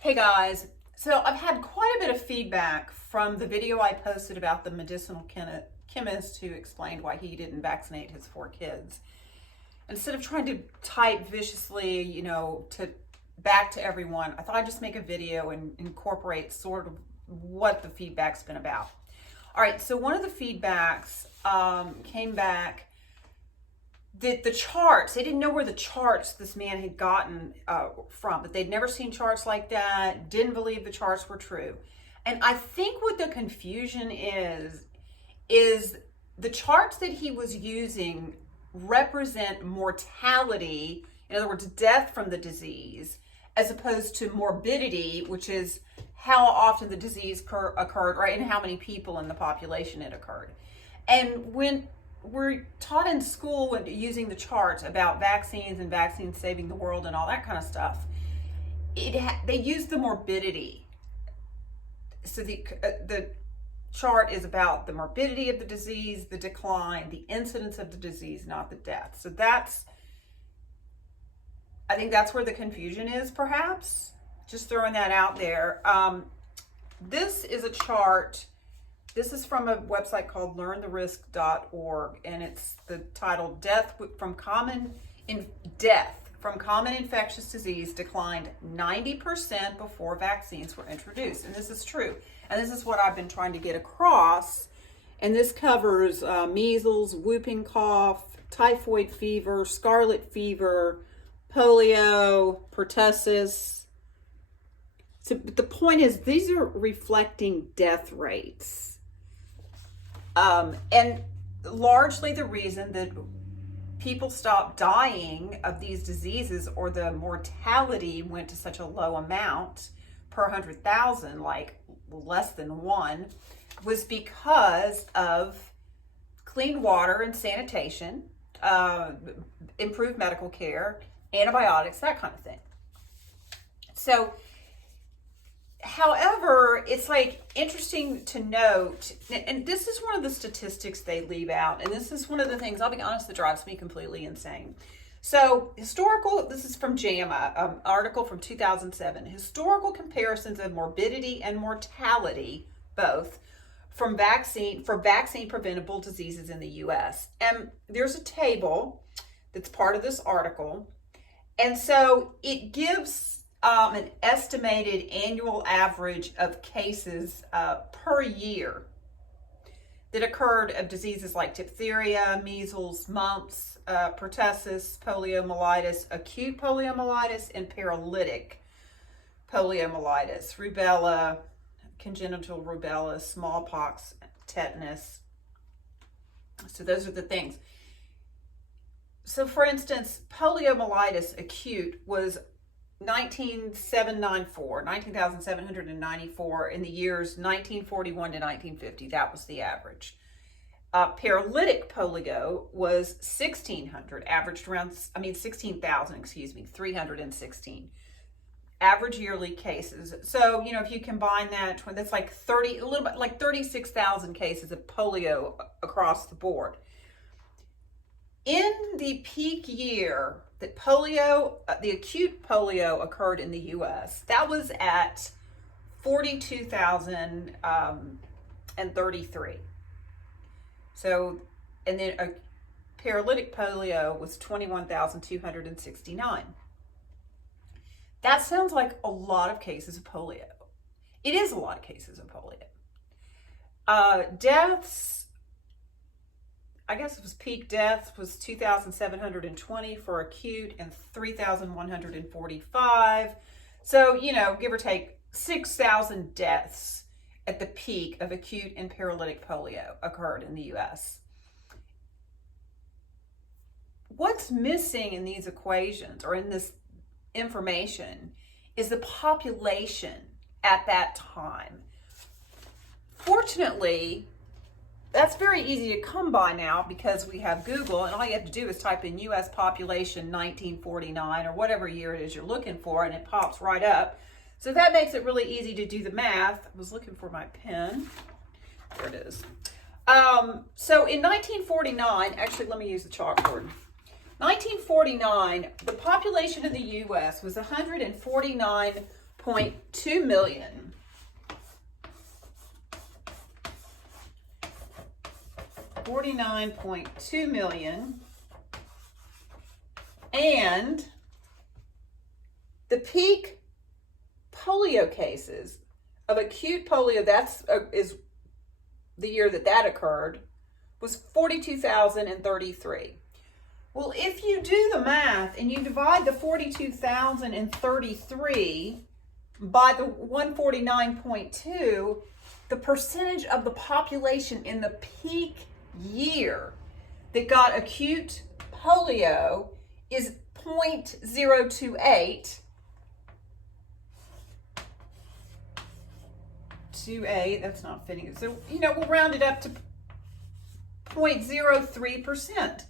Hey guys, so I've had quite a bit of feedback from the video I posted about the medicinal chemist who explained why he didn't vaccinate his 4 kids. Instead of trying to type viciously, to back to everyone, I thought I'd just make a video and incorporate sort of what the feedback's been about. All right, so one of the feedbacks came back that the charts, they didn't know where the charts this man had gotten from, but they'd never seen charts like that, didn't believe the charts were true. And I think what the confusion is the charts that he was using represent mortality, in other words, death from the disease, as opposed to morbidity, which is how often the disease occurred, right, and how many people in the population it occurred. And when we're taught in school when using the charts about vaccines and vaccines saving the world and all that kind of stuff, they use the morbidity. So the chart is about the morbidity of the disease, the decline, the incidence of the disease, not the death. So I think that's where the confusion is, perhaps. Just throwing that out there. This is a chart. This is from a website called learntherisk.org, and it's the title Death from Common Infectious Disease Declined 90% Before Vaccines Were Introduced. And this is true. And this is what I've been trying to get across. And this covers measles, whooping cough, typhoid fever, scarlet fever, polio, pertussis. So the point is, these are reflecting death rates. And largely the reason that people stopped dying of these diseases, or the mortality went to such a low amount per 100,000, like less than 1, was because of clean water and sanitation, improved medical care, antibiotics, that kind of thing. So, however, it's interesting to note, and this is one of the statistics they leave out, and this is one of the things, I'll be honest, that drives me completely insane. So this is from JAMA, article from 2007, historical comparisons of morbidity and mortality, both, for vaccine-preventable diseases in the U.S. And there's a table that's part of this article, and so it gives an estimated annual average of cases per year that occurred of diseases like diphtheria, measles, mumps, pertussis, poliomyelitis, acute poliomyelitis, and paralytic poliomyelitis, rubella, congenital rubella, smallpox, tetanus. So those are the things. So for instance, poliomyelitis acute was 19,794 in the years 1941 to 1950. That was the average. Paralytic polio was 16,000, 316 average yearly cases. So, if you combine that, that's like 36,000 cases of polio across the board. In the peak year that the acute polio occurred in the U.S., that was at 42,033. So, and then a paralytic polio was 21,269. That sounds like a lot of cases of polio. It is a lot of cases of polio. Deaths, I guess it was peak deaths was 2,720 for acute and 3,145. So, give or take 6,000 deaths at the peak of acute and paralytic polio occurred in the U.S. What's missing in these equations, or in this information, is the population at that time. Fortunately, that's very easy to come by now because we have Google, and all you have to do is type in U.S. population 1949 or whatever year it is you're looking for, and it pops right up. So that makes it really easy to do the math. I was looking for my pen. There it is. So in 1949, actually, let me use the chalkboard. 1949, the population of the U.S. was 149 49.2 million. $49.2 million. And the peak polio cases of acute polio, is the year that occurred, was 42,033. Well, if you do the math and you divide the 42,033 by the 149.2, the percentage of the population in the peak year that got acute polio is 0.028. That's not fitting. So, we'll round it up to 0.03%.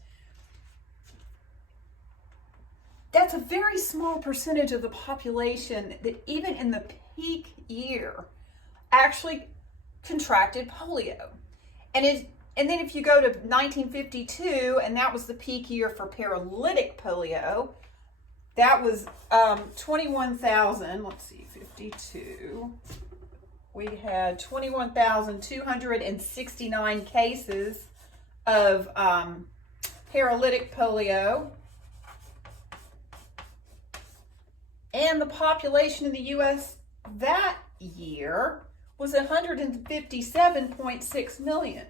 That's a very small percentage of the population that even in the peak year actually contracted polio. And then if you go to 1952, and that was the peak year for paralytic polio, that was 21,000, let's see, 52. We had 21,269 cases of paralytic polio. And the population in the U.S. that year was 157.6 million.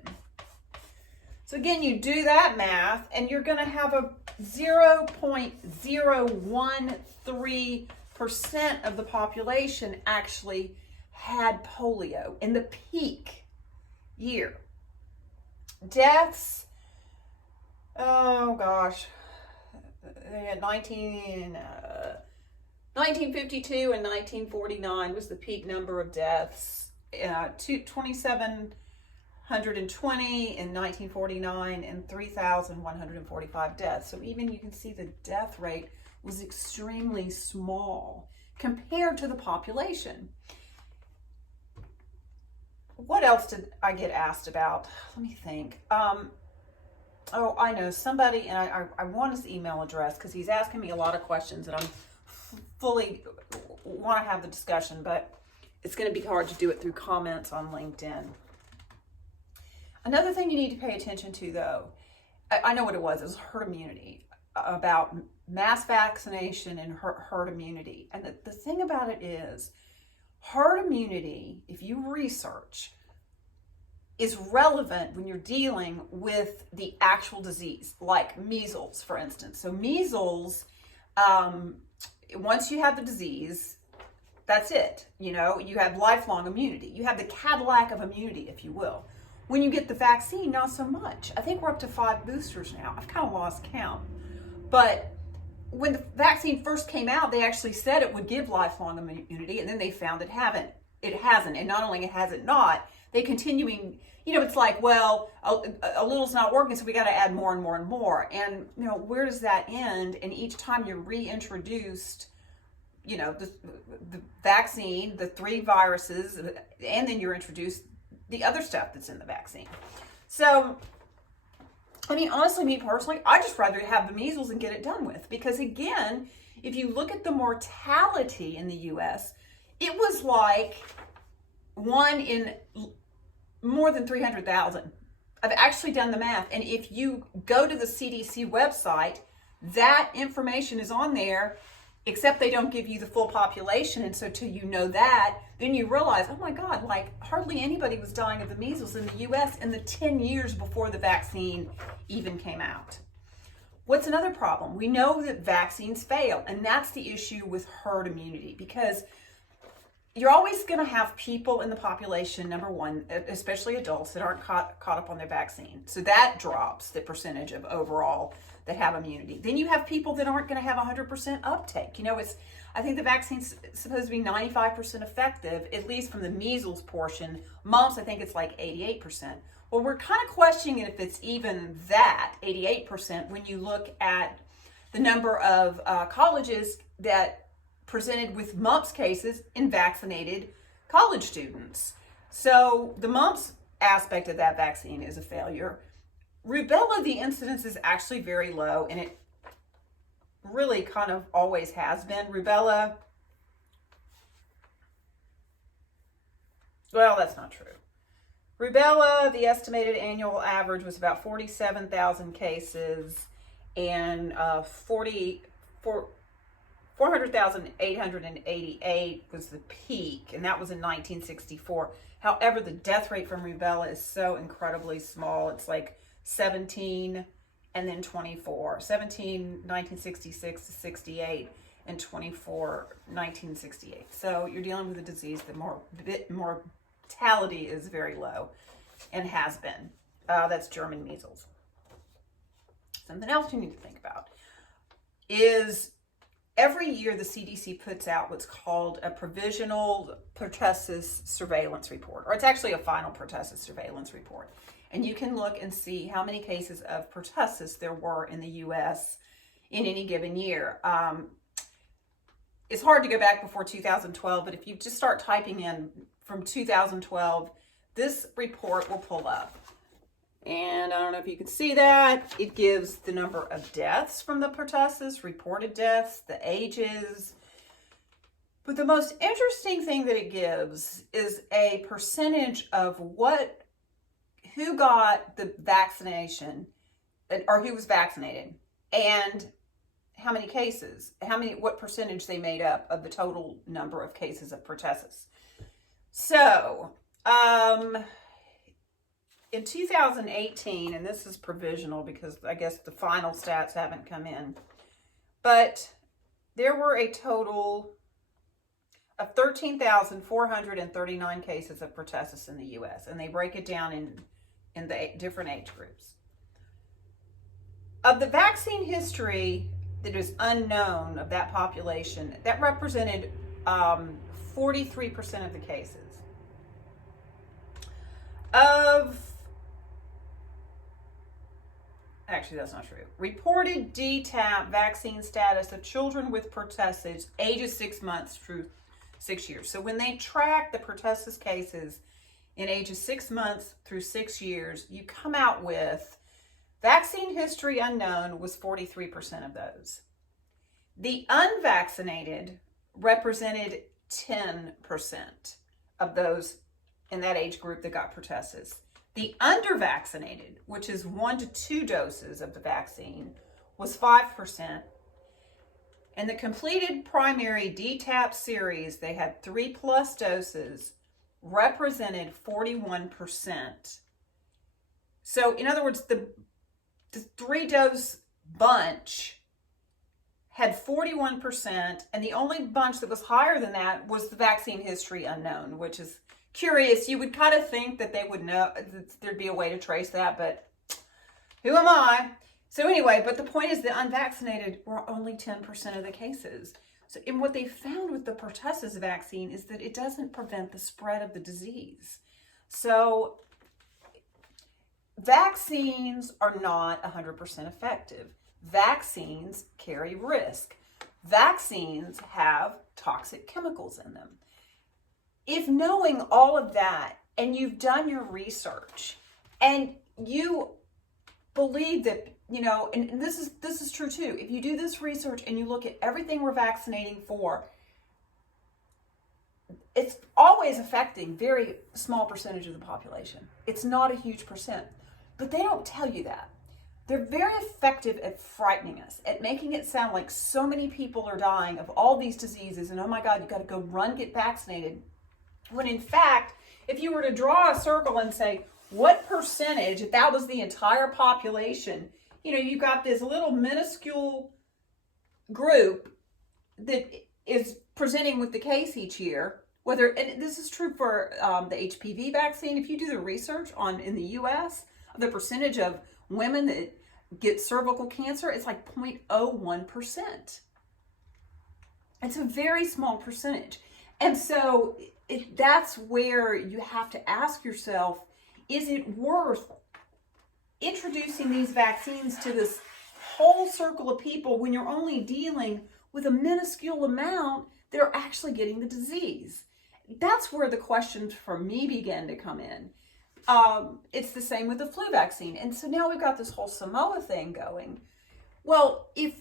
So again, you do that math, and you're going to have a 0.013% of the population actually had polio in the peak year. Deaths, oh gosh, they had 1952 and 1949 was the peak number of deaths. 2,720 in 1949 and 3,145 deaths. So even you can see the death rate was extremely small compared to the population. What else did I get asked about? Let me think. Oh, I know somebody, and I want his email address because he's asking me a lot of questions, and I'm fully want to have the discussion, but it's going to be hard to do it through comments on LinkedIn. Another thing you need to pay attention to, though, I know what it was herd immunity, about mass vaccination and herd immunity. And the thing about it is, herd immunity, if you research, is relevant when you're dealing with the actual disease, like measles, for instance. So measles, once you have the disease, that's it. You have lifelong immunity. You have the Cadillac of immunity, if you will. When you get the vaccine, not so much. I think we're up to 5 boosters now. I've kind of lost count. But when the vaccine first came out, they actually said it would give lifelong immunity, and then they found it hasn't. And not only has it not, they continuing, it's like, well, a little's not working, so we got to add more and more and more. And, where does that end? And each time you're reintroduced, the vaccine, the 3 viruses, and then you're introduced the other stuff that's in the vaccine. So, honestly, me personally, I just rather have the measles and get it done with. Because again, if you look at the mortality in the U.S., it was like 1 in more than 300,000. I've actually done the math. And if you go to the CDC website, that information is on there, except they don't give you the full population. And so till you know that, then you realize, oh my God, like hardly anybody was dying of the measles in the U.S. in the 10 years before the vaccine even came out. What's another problem? We know that vaccines fail, and that's the issue with herd immunity, because you're always going to have people in the population, number one, especially adults, that aren't caught up on their vaccine. So that drops the percentage of overall that have immunity. Then you have people that aren't going to have 100% uptake. I think the vaccine's supposed to be 95% effective, at least from the measles portion. Mumps, I think it's like 88%. Well, we're kind of questioning if it's even that, 88%, when you look at the number of colleges that presented with mumps cases in vaccinated college students. So the mumps aspect of that vaccine is a failure. Rubella, the incidence is actually very low, and it really kind of always has been. Rubella, Well, that's not true. Rubella, the estimated annual average was about 47,000 cases, and 400,888 was the peak, and that was in 1964. However, the death rate from rubella is so incredibly small. It's like 17 and then 24. 17, 1966 to 68, and 24, 1968. So you're dealing with a disease that mortality is very low and has been. That's German measles. Something else you need to think about is every year the CDC puts out what's called a provisional pertussis surveillance report, or it's actually a final pertussis surveillance report. And you can look and see how many cases of pertussis there were in the U.S. in any given year. It's hard to go back before 2012, but if you just start typing in from 2012, this report will pull up. And I don't know if you can see that. It gives the number of deaths from the pertussis, reported deaths, the ages. But the most interesting thing that it gives is a percentage of who got the vaccination, or who was vaccinated, and how many cases, what percentage they made up of the total number of cases of pertussis. So, in 2018, and this is provisional because I guess the final stats haven't come in, but there were a total of 13,439 cases of pertussis in the U.S., and they break it down in the different age groups. Of the vaccine history that is unknown of that population, that represented 43% of the cases. Actually, that's not true. Reported DTaP vaccine status of children with pertussis ages 6 months through 6 years. So when they track the pertussis cases in ages 6 months through 6 years, you come out with vaccine history unknown was 43% of those. The unvaccinated represented 10% of those in that age group that got pertussis. The undervaccinated, which is 1 to 2 doses of the vaccine, was 5%. And the completed primary DTaP series, they had 3+ doses, represented 41%. So in other words, the 3-dose bunch had 41%, and the only bunch that was higher than that was the vaccine history unknown, which is curious. You would kind of think that they would know, that there'd be a way to trace that, but who am I? So anyway, but the point is the unvaccinated were only 10% of the cases. So and what they found with the pertussis vaccine is that it doesn't prevent the spread of the disease. So vaccines are not 100% effective. Vaccines carry risk. Vaccines have toxic chemicals in them. If knowing all of that, and you've done your research, and you believe that, and this is true too, if you do this research and you look at everything we're vaccinating for, it's always affecting very small percentage of the population. It's not a huge percent, but they don't tell you that. They're very effective at frightening us, at making it sound like so many people are dying of all these diseases, and oh my God, you got to go run, get vaccinated. When in fact, if you were to draw a circle and say, what percentage, if that was the entire population, you got this little minuscule group that is presenting with the case each year, and this is true for the HPV vaccine. If you do the research in the U.S., the percentage of women that get cervical cancer, it's like 0.01%. It's a very small percentage. And so that's where you have to ask yourself, is it worth introducing these vaccines to this whole circle of people when you're only dealing with a minuscule amount that are actually getting the disease? That's where the questions for me begin to come in. It's the same with the flu vaccine. And so now we've got this whole Samoa thing going. Well, if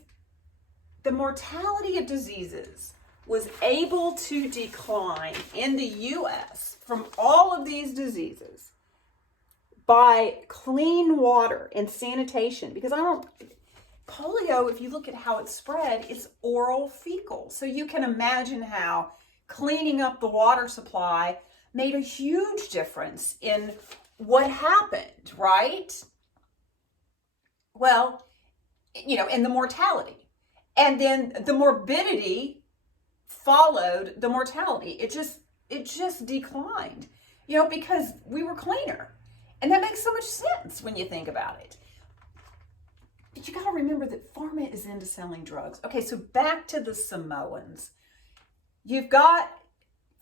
the mortality of diseases was able to decline in the U.S. from all of these diseases by clean water and sanitation. Because polio, if you look at how it's spread, it's oral fecal. So you can imagine how cleaning up the water supply made a huge difference in what happened, right? Well, in the mortality. And then the morbidity followed the mortality. It just declined, because we were cleaner. And that makes so much sense when you think about it. But you got to remember that pharma is into selling drugs. Okay, so back to the Samoans.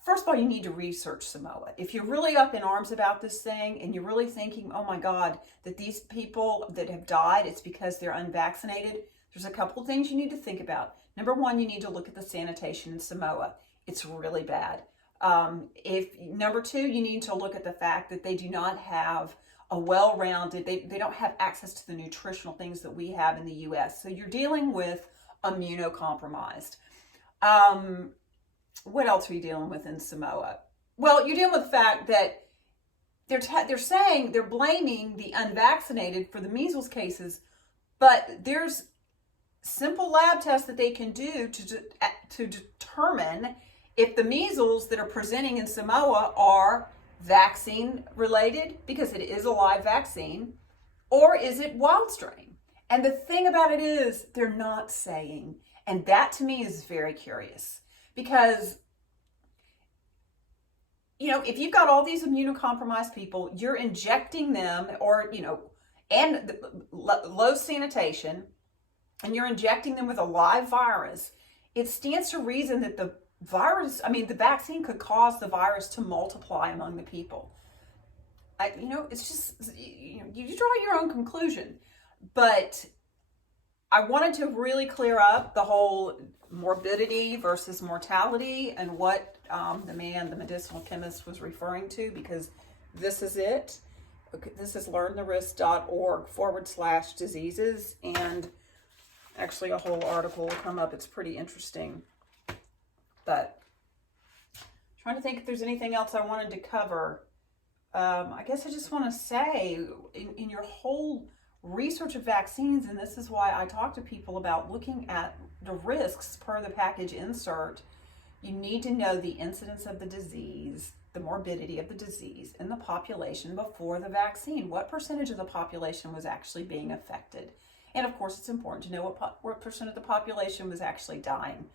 First of all, you need to research Samoa. If you're really up in arms about this thing and you're really thinking, oh my God, that these people that have died, it's because they're unvaccinated, there's a couple of things you need to think about. Number one, you need to look at the sanitation in Samoa. It's really bad. Number two, you need to look at the fact that they do not have a well-rounded, they don't have access to the nutritional things that we have in the U.S. So you're dealing with immunocompromised. What else are you dealing with in Samoa? Well, you're dealing with the fact that they're blaming the unvaccinated for the measles cases, but there's simple lab tests that they can do to determine if the measles that are presenting in Samoa are vaccine related, because it is a live vaccine, or is it wild strain? And the thing about it is they're not saying, and that to me is very curious, because if you've got all these immunocompromised people, you're injecting them, or and low sanitation, and you're injecting them with a live virus, it stands to reason that the vaccine could cause the virus to multiply among the people. It's just, you draw your own conclusion. But I wanted to really clear up the whole morbidity versus mortality and what the medicinal chemist was referring to, because this is it. Okay, this is learntherist.org/diseases, and actually a whole article will come up. It's pretty interesting. But trying to think if there's anything else I wanted to cover. I guess I just want to say, in your whole research of vaccines, and this is why I talk to people about looking at the risks per the package insert, you need to know the incidence of the disease, the morbidity of the disease in the population before the vaccine. What percentage of the population was actually being affected? And of course, it's important to know what percent of the population was actually dying.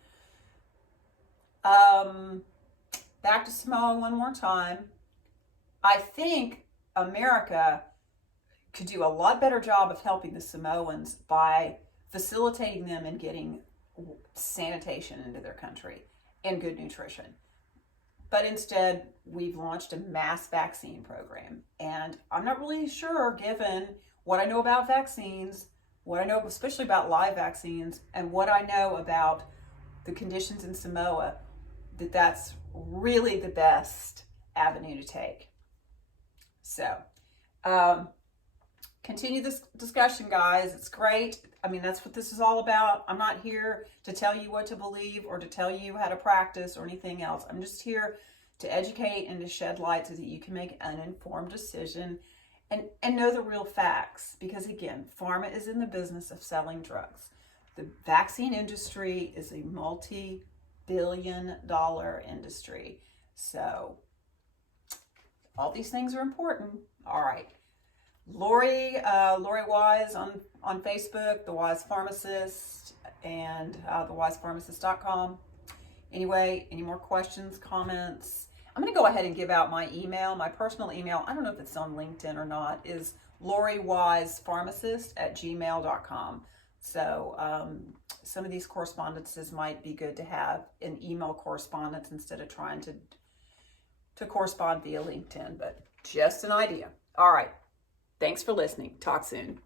Back to Samoa one more time. I think America could do a lot better job of helping the Samoans by facilitating them in getting sanitation into their country and good nutrition. But instead, we've launched a mass vaccine program. And I'm not really sure, given what I know about vaccines, what I know especially about live vaccines, and what I know about the conditions in Samoa, that's really the best avenue to take. So, continue this discussion, guys. It's great. That's what this is all about. I'm not here to tell you what to believe or to tell you how to practice or anything else. I'm just here to educate and to shed light so that you can make an informed decision and know the real facts. Because again, pharma is in the business of selling drugs. The vaccine industry is a multi-billion-dollar industry. So all these things are important. All right. Lori Wise on Facebook, The Wise Pharmacist, and thewisepharmacist.com. Anyway, any more questions, comments? I'm going to go ahead and give out my email. My personal email, I don't know if it's on LinkedIn or not, is loriwisepharmacist@gmail.com. So some of these correspondences might be good to have in email correspondence instead of trying to correspond via LinkedIn, but just an idea. All right. Thanks for listening. Talk soon.